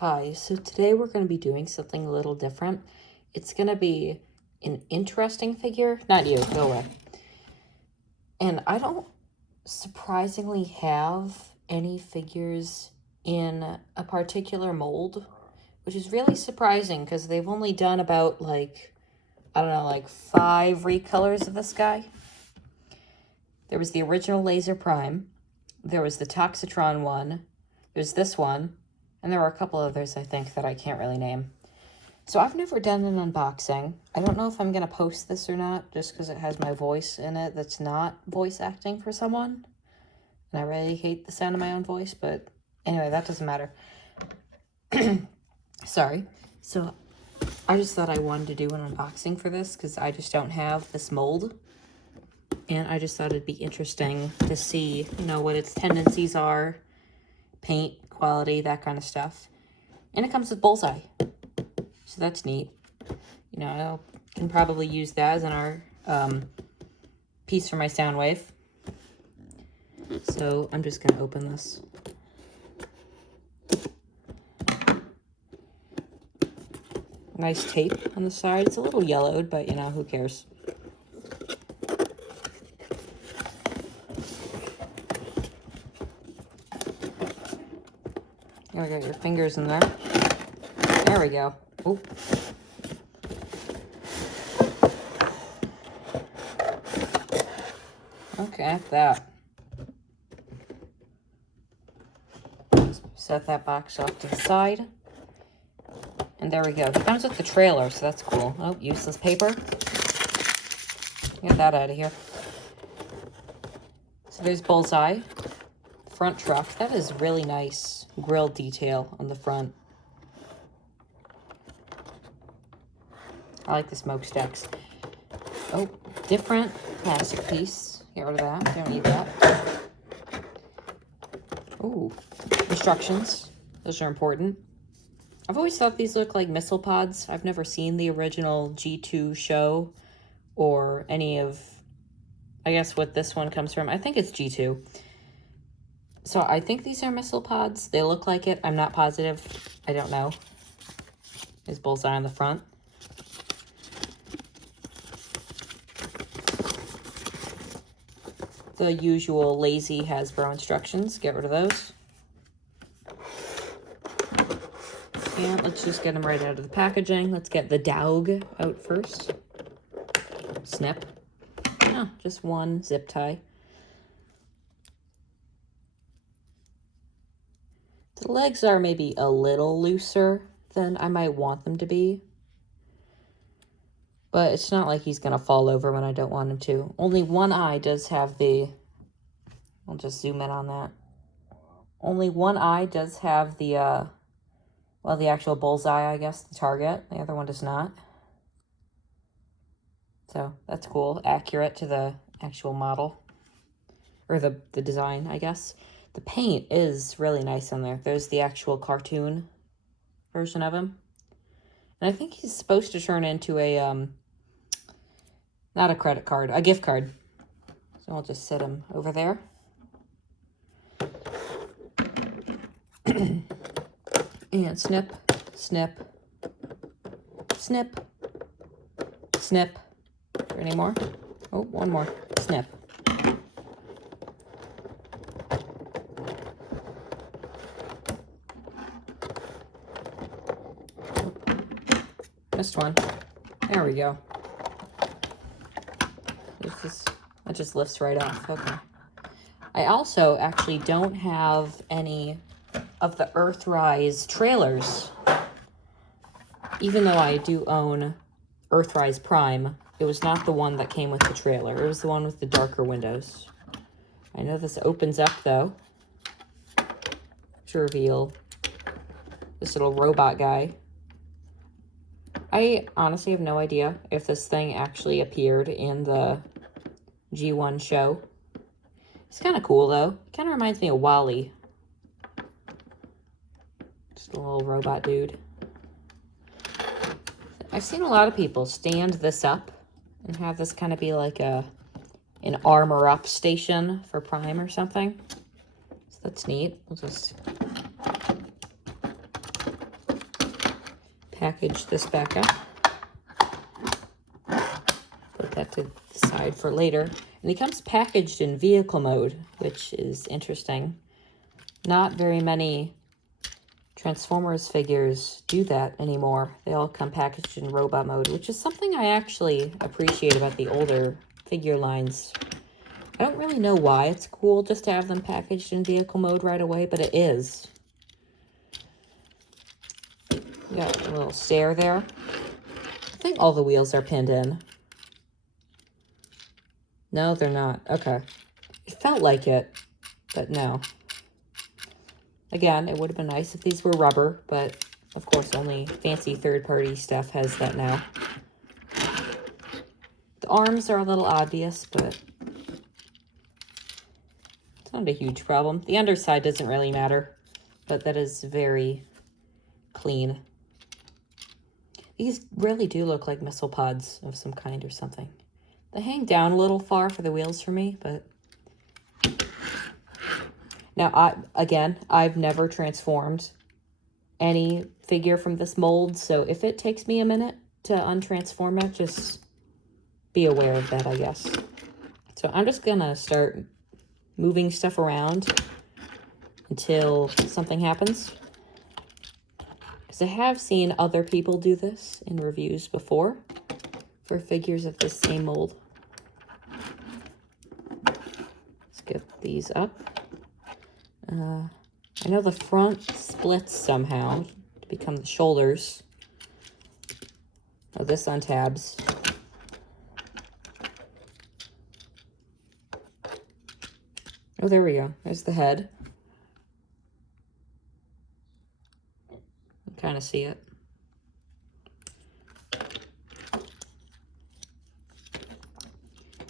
Hi, so today we're going to be doing something a little different. It's going to be an interesting figure. Not you, go away. And I don't surprisingly have any figures in a particular mold, which is really surprising because they've only done about I don't know, 5 recolors of this guy. There was the original Laser Prime. There was the Toxitron one. There's this one. And there were a couple others, I think, that I can't really name. So I've never done an unboxing. I don't know if I'm going to post this or not, just because it has my voice in it that's not voice acting for someone. And I really hate the sound of my own voice, but anyway, that doesn't matter. Sorry. So I just thought I wanted to do an unboxing for this, because I just don't have this mold. And I just thought it'd be interesting to see, what its tendencies are, paint quality, that kind of stuff. And it comes with Bullseye, so that's neat. I can probably use that as in our piece for my sound wave. So I'm just gonna open this. Nice tape on the side. It's a little yellowed, but who cares? There we go, your fingers in there. There we go. Oop. Okay, that. Just set that box off to the side. And there we go. It comes with the trailer, so that's cool. Oh, useless paper. Get that out of here. So there's Bullseye. Front truck. That is really nice grille detail on the front. I like the smokestacks. Oh, different plastic piece. Get rid of that. Don't need that. Ooh, instructions. Those are important. I've always thought these look like missile pods. I've never seen the original G2 show or any of, I guess, what this one comes from. I think it's G2. So I think these are missile pods. They look like it. I'm not positive. I don't know. There's Bullseye on the front. The usual lazy Hasbro instructions. Get rid of those. And let's just get them right out of the packaging. Let's get the dog out first. Snip. Oh, just one zip tie. The legs are maybe a little looser than I might want them to be. But it's not like he's going to fall over when I don't want him to. Only one eye does have the... I'll just zoom in on that. Only one eye does have the, well, the actual bullseye, I guess, the target. The other one does not. So that's cool. Accurate to the actual model. Or the design, I guess. The paint is really nice on there. There's the actual cartoon version of him. And I think he's supposed to turn into a, not a credit card, a gift card. So I'll just set him over there. And snip, snip, snip, snip. Is there any more? Oh, one more. Snip. Missed one. There we go. That just lifts right off. Okay. I also actually don't have any of the Earthrise trailers. Even though I do own Earthrise Prime, it was not the one that came with the trailer. It was the one with the darker windows. I know this opens up, though, to reveal this little robot guy. I honestly have no idea if this thing actually appeared in the G1 show. It's kind of cool, though. It kind of reminds me of Wall-E. Just a little robot dude. I've seen a lot of people stand this up and have this kind of be like an armor-up station for Prime or something. So that's neat. We'll just package this back up. Put that to the side for later. And he comes packaged in vehicle mode, which is interesting. Not very many Transformers figures do that anymore. They all come packaged in robot mode, which is something I actually appreciate about the older figure lines. I don't really know why it's cool just to have them packaged in vehicle mode right away, but it is. We got a little stair there. I think all the wheels are pinned in. No, they're not. Okay. It felt like it, but no. Again, it would have been nice if these were rubber, but of course only fancy third-party stuff has that now. The arms are a little obvious, but it's not a huge problem. The underside doesn't really matter, but that is very clean. These really do look like missile pods of some kind or something. They hang down a little far for the wheels for me, but... Now, I've never transformed any figure from this mold, so if it takes me a minute to untransform it, just be aware of that, I guess. So I'm just gonna start moving stuff around until something happens. Because I have seen other people do this in reviews before for figures of the same mold. Let's get these up. I know the front splits somehow to become the shoulders. Oh, this untabs. Oh, there we go. There's the head. You kind of see it.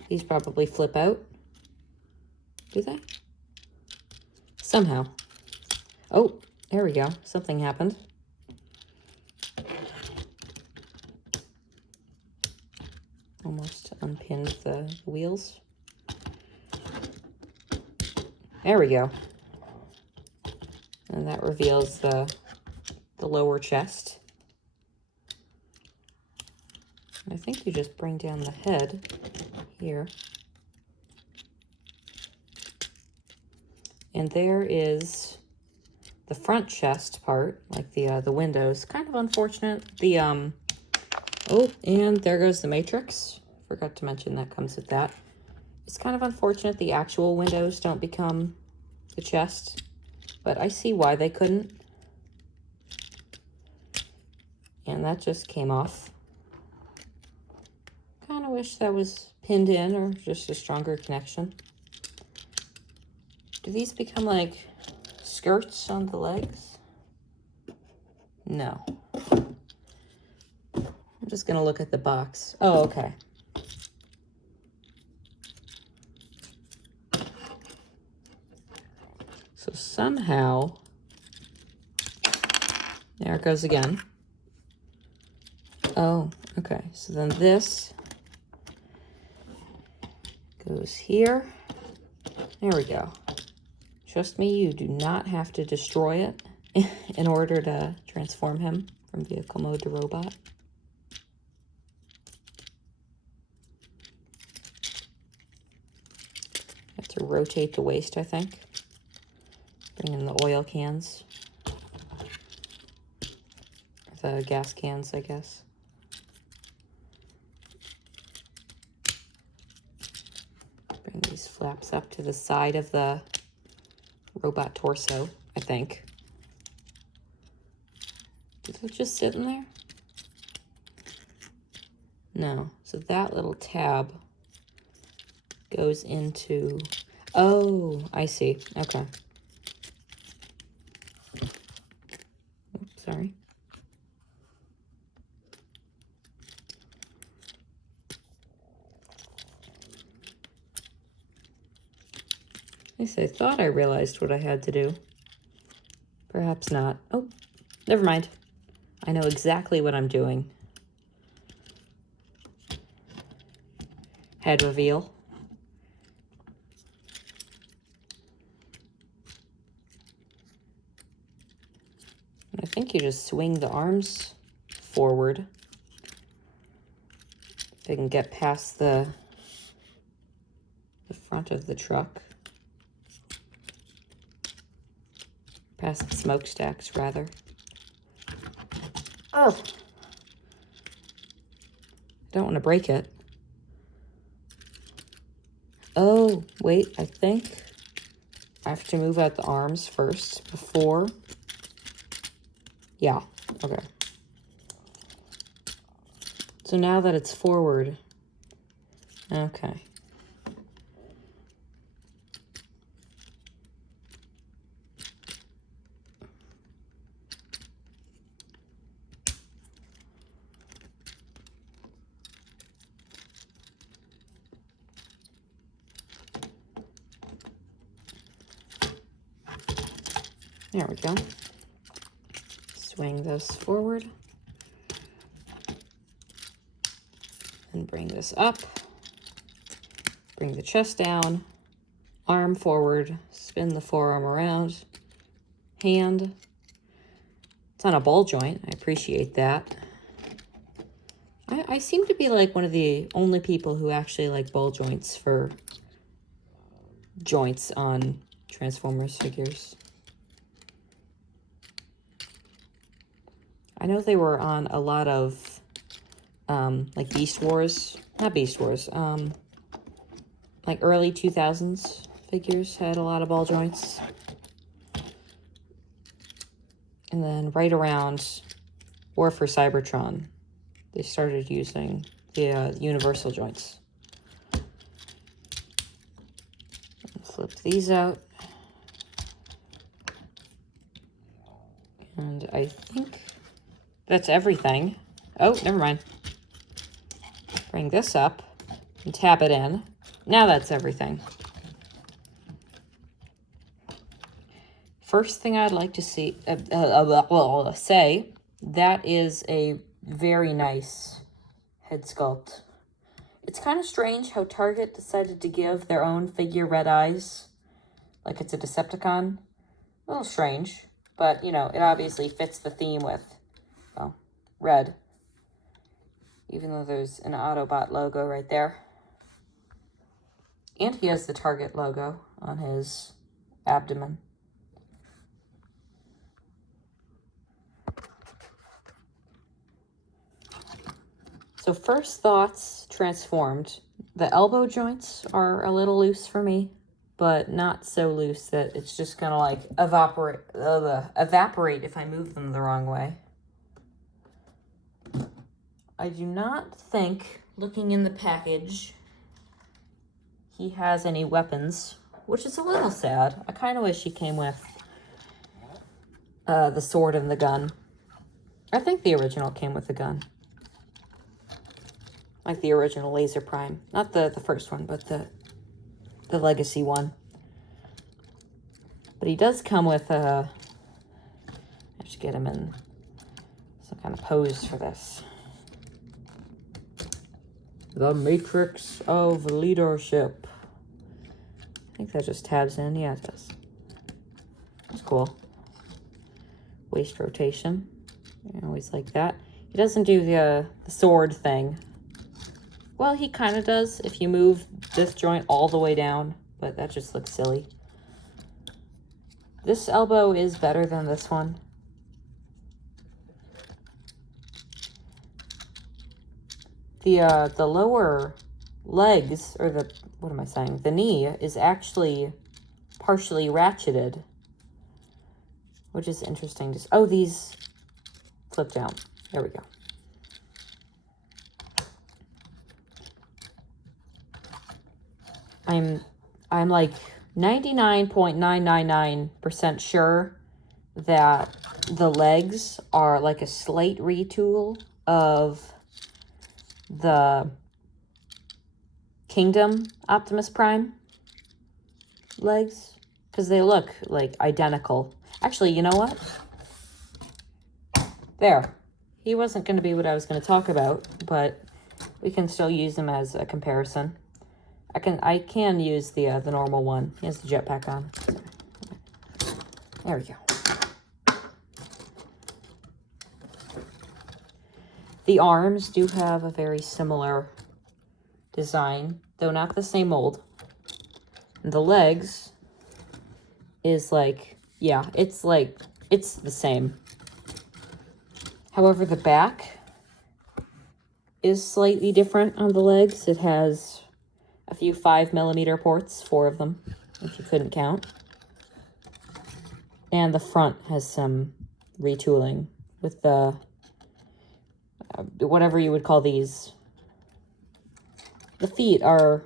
These probably flip out. Do they? Somehow. Oh, there we go. Something happened. Almost unpinned the wheels. There we go. And that reveals the lower chest. And I think you just bring down the head here. And there is the front chest part, like the windows. Kind of unfortunate. Oh, and there goes the matrix. Forgot to mention that comes with that. It's kind of unfortunate the actual windows don't become the chest, but I see why they couldn't. And that just came off. Kind of wish that was pinned in or just a stronger connection. Do these become like skirts on the legs? No. I'm just gonna look at the box. Oh, okay. So somehow, there it goes again. Oh, okay. So then this goes here. There we go. Trust me, you do not have to destroy it in order to transform him from vehicle mode to robot. Have to rotate the waist, I think. Bring in the oil cans. The gas cans, I guess. Bring these flaps up to the side of the robot torso, I think. Is it just sitting there? No. So that little tab goes into... Oh, I see. Okay. Oops, sorry. At least I thought I realized what I had to do. Perhaps not. Oh, never mind. I know exactly what I'm doing. Head reveal. I think you just swing the arms forward. If I can get past the front of the truck. Past the smokestacks, rather. Oh! I don't want to break it. Oh, wait, I think I have to move out the arms first before. Yeah, okay. So now that it's forward, okay. There we go. Swing this forward. And bring this up. Bring the chest down. Arm forward. Spin the forearm around. Hand. It's on a ball joint. I appreciate that. I seem to be like one of the only people who actually like ball joints for joints on Transformers figures. I know they were on a lot of, like Beast Wars, not Beast Wars, like early 2000s figures had a lot of ball joints. And then right around War for Cybertron, they started using the universal joints. Flip these out. And I think that's everything. Oh, never mind. Bring this up and tap it in. Now that's everything. First thing I'd like to say, that is a very nice head sculpt. It's kind of strange how Target decided to give their own figure red eyes, like it's a Decepticon. A little strange, but, you know, it obviously fits the theme with, well, red. Even though there's an Autobot logo right there. And he has the Target logo on his abdomen. So first thoughts transformed. The elbow joints are a little loose for me, but not so loose that it's just gonna like evaporate if I move them the wrong way. I do not think, looking in the package, he has any weapons, which is a little sad. I kind of wish he came with the sword and the gun. I think the original came with the gun. Like the original Laser Prime. Not the first one, but the legacy one. But he does come with a... I should get him in some kind of pose for this. The Matrix of Leadership. I think that just tabs in. Yeah, it does. That's cool. Waist rotation. I always like that. He doesn't do the sword thing. Well, he kind of does if you move this joint all the way down, but that just looks silly. This elbow is better than this one. The lower legs, or what am I saying? The knee is actually partially ratcheted, which is interesting. Oh, these flip down. There we go. I'm like 99.999% sure that the legs are like a slight retool of the Kingdom Optimus Prime legs, because they look like identical. Actually, you know what? There. He wasn't going to be what I was going to talk about, but we can still use him as a comparison. I can use the normal one. He has the jetpack on. There we go. The arms do have a very similar design, though not the same mold. And the legs is like, yeah, it's the same. However, the back is slightly different on the legs. It has a few 5mm ports, 4 of them, if you couldn't count. And the front has some retooling with the, whatever you would call these. The feet are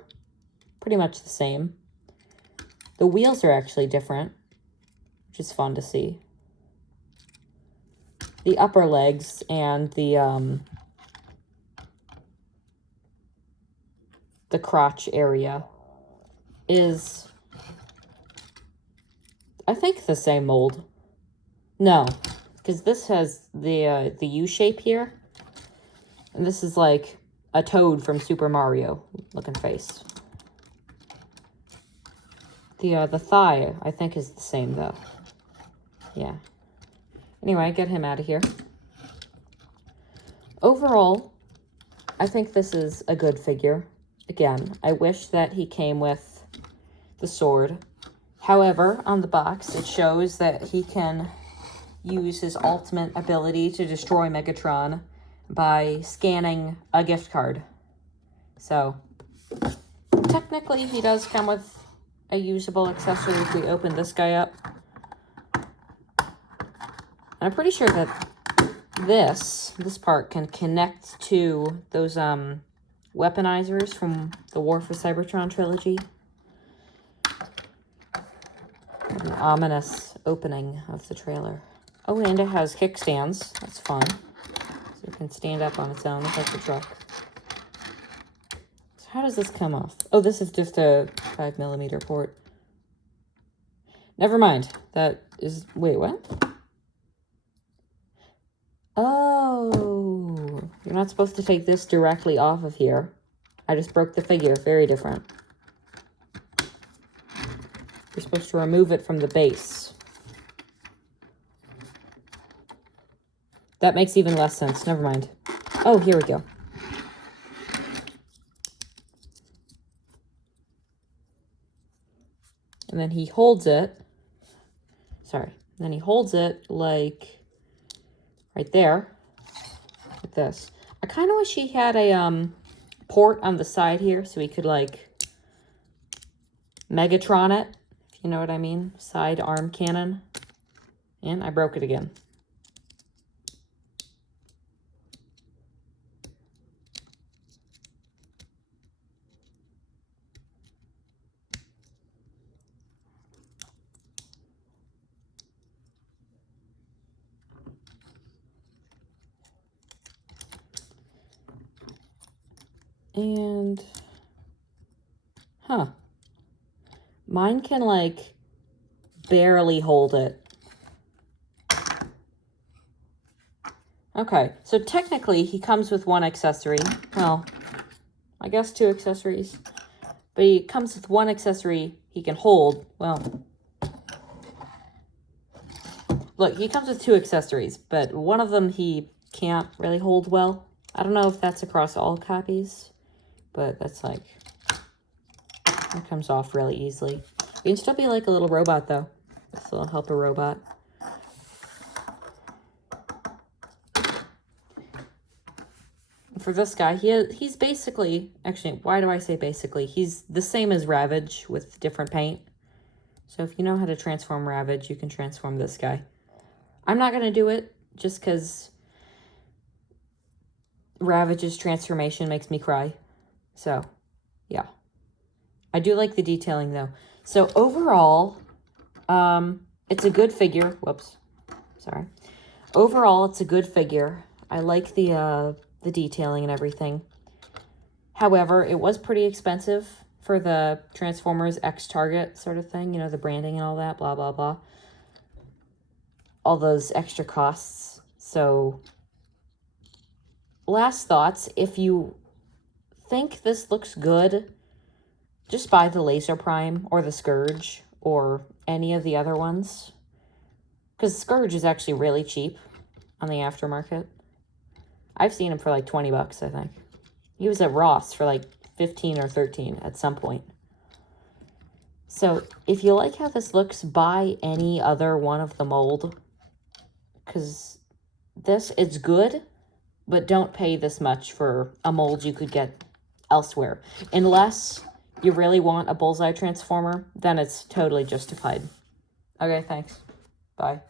pretty much the same. The wheels are actually different, which is fun to see. The upper legs and the crotch area is, I think, the same mold. No, because this has the U shape here, and this is like a Toad from Super Mario looking face. The thigh, I think, is the same though. Yeah. Anyway, get him out of here. Overall, I think this is a good figure. Again, I wish that he came with the sword. However, on the box, it shows that he can use his ultimate ability to destroy Megatron by scanning a gift card. So, technically, he does come with a usable accessory if we open this guy up. And I'm pretty sure that this part can connect to those weaponizers from the War for Cybertron trilogy. An ominous opening of the trailer. Oh, and it has kickstands. That's fun. So it can stand up on its own. It's like the truck. So how does this come off? Oh, this is just a 5mm port. Never mind. That is... Wait, what? Oh, you're not supposed to take this directly off of here. I just broke the figure. Very different. You're supposed to remove it from the base. That makes even less sense. Never mind. Oh, here we go. And then he holds it. Sorry. Then he holds it like right there. Like this. I kind of wish he had a port on the side here so he could like Megatron it. You know what I mean? Side arm cannon. And I broke it again. And, mine can, like, barely hold it. Okay, so technically he comes with 1 accessory. Well, I guess 2 accessories. But he comes with 1 accessory he can hold. Well, look, he comes with 2 accessories, but one of them he can't really hold well. I don't know if that's across all copies. But that's like, it comes off really easily. You can still be like a little robot though. This will help a robot. For this guy, he's basically, actually, why do I say basically? He's the same as Ravage with different paint. So if you know how to transform Ravage, you can transform this guy. I'm not going to do it just because Ravage's transformation makes me cry. So, yeah. I do like the detailing, though. So, overall, it's a good figure. Whoops. Sorry. Overall, it's a good figure. I like the detailing and everything. However, it was pretty expensive for the Transformers X Target sort of thing. You know, the branding and all that, blah, blah, blah. All those extra costs. So, last thoughts. If you think this looks good, just buy the Laser Prime or the Scourge or any of the other ones. Because Scourge is actually really cheap on the aftermarket. I've seen him for like 20 bucks, I think. He was at Ross for like 15 or 13 at some point. So if you like how this looks, buy any other one of the mold. Because it's good, but don't pay this much for a mold you could get elsewhere. Unless you really want a Bullseye Transformer, then it's totally justified. Okay, thanks. Bye.